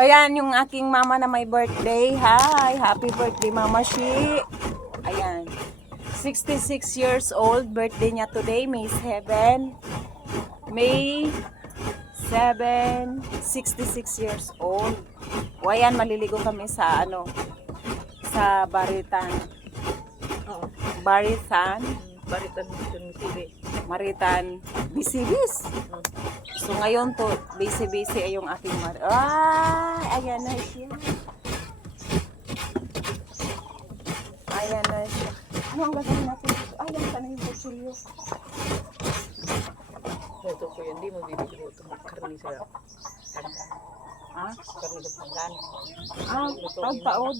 O yan, yung aking mama na may birthday. Hi! Happy birthday, Mama Shi! Ayan. 66 years old. Birthday niya today, May 7. May 7, 66 years old. O ayan, maliligo kami sa ano, sa Baritan. Oo. Baritan. Baritan yung TV. Maritan. Bisibis. So ngayon to, busy-busy ay yung aking ayan na siya. Ayan na siya. Ano ang gagawin natin? Ayan, sana yung kutsilyo. Ito po yun, di mo bibigyan ito karni sa pandan. Ha? Karni sa pandan. Taod-taod.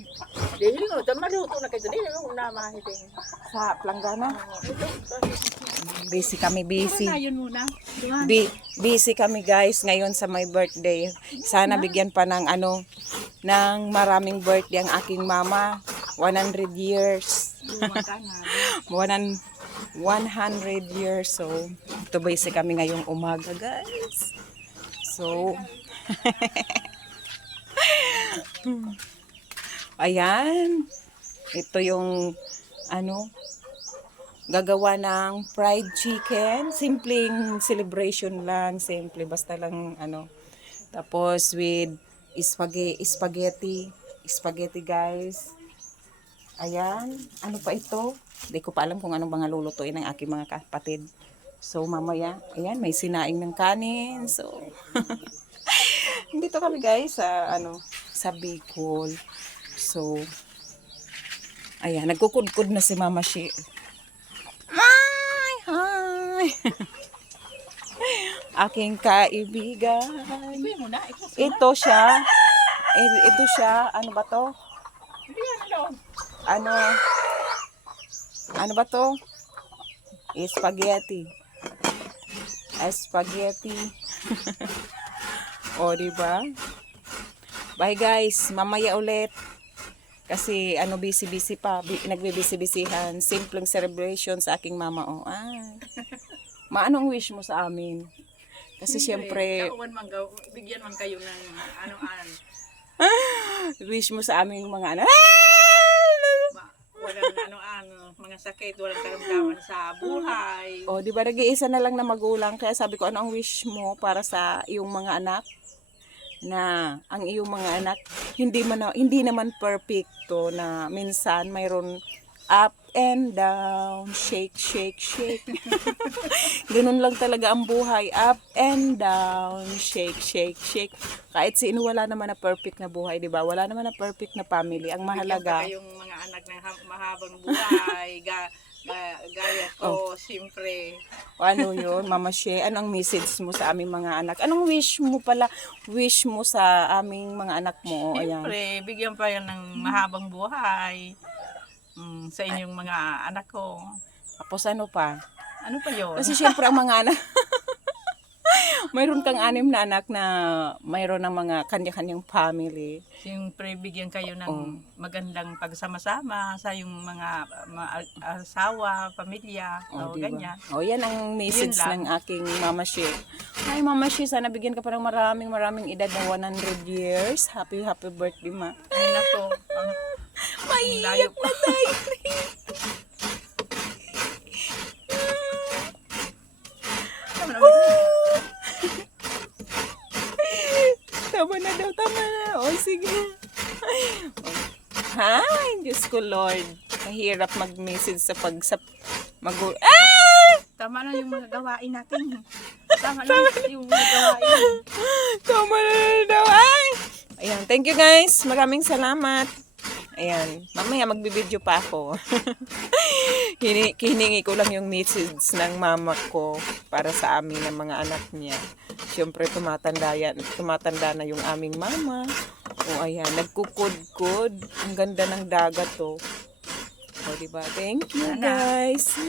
Dili mo, maluto na kayo. Dili mo na mahiting. Sa planggana. Ito, Busy kami, busy. yun muna. Busy kami guys ngayon sa my birthday. Sana bigyan pa ng ano, ng maraming birthday ang aking mama. 100 years. 100 years. So, ito busy kami ngayong umaga guys. So, ayan. Ito yung ano, gagawa ng fried chicken. Simpleng celebration lang. Simple. Basta lang ano. Tapos with spaghetti. Spaghetti guys. Ayan. Ano pa ito? Hindi ko pa alam kung anong mga lulutuin ng aking mga kapatid. So mamaya. Ayan. May sinaing ng kanin. So. Dito kami guys sa ano. Sa Bicol. So. Ayan. Nagkukudkud na si Mama Shi. Hi! Aking kaibigan. Ito siya. Ito siya. Ano ba to? Ano ba to? Spaghetti. Spaghetti. O, diba? Bye guys. Mamaya ulit. Kasi ano, busy-busy pa. Nagbe-busy-busyhan. Simpleng celebration sa aking mama. Oh, maanong wish mo sa amin? Kasi syempre, bigyan man kayo ng ano-an. wish mo sa aming mga ano. Walang ano-an, mga sakit, walang karamdaman sa buhay. O, di ba nag-iisa na lang na magulang? Kaya sabi ko, ano ang wish mo para sa iyong mga anak? Na ang iyong mga anak hindi naman perfecto na minsan mayroon up and down, shake. Ganun lang talaga ang buhay, up and down, shake. Kahit sino wala naman na perfect na buhay, 'di ba? Wala naman na perfect na family. Ang mahalaga yung mga anak na mahabang buhay, gaya ko, siyempre. o ano yun, Mama She, anong message mo sa aming mga anak? Anong wish mo sa aming mga anak mo? Ayan. Siyempre, bigyan pa yan ng mahabang buhay sa inyong mga anak ko. Tapos ano pa? Ano pa yun? Kasi syempre ang mga anak, mayroon kang 6 na anak na mayroon ng mga kanya-kanyang family. Siyempre, bigyan kayo ng magandang pagsama-sama sa yung mga asawa, pamilya, o Diba? ganyan. O, yan ang message Yun lang. ng aking Mama She. Hi Mama She, sana bigyan ka pa ng maraming edad na 100 years. Happy birthday, Ma. Ay nako, Maiiyak na tayo. Tama na daw, tama na. O, sige. Hi, Diyos ko Lord. Mahirap mag-message sa tama na yung mga gawain natin. Tama na yung mga gawain. Tama na daw. Ay! Ayan, thank you guys. Maraming salamat. Ayan, mamaya magbibideo pa ako. Hiningi ko lang yung message ng mama ko para sa amin ng mga anak niya. Siyempre tumatanda na yung aming mama. O ayan, nagkukudkud. Ang ganda ng dagat to. O diba? Thank you guys.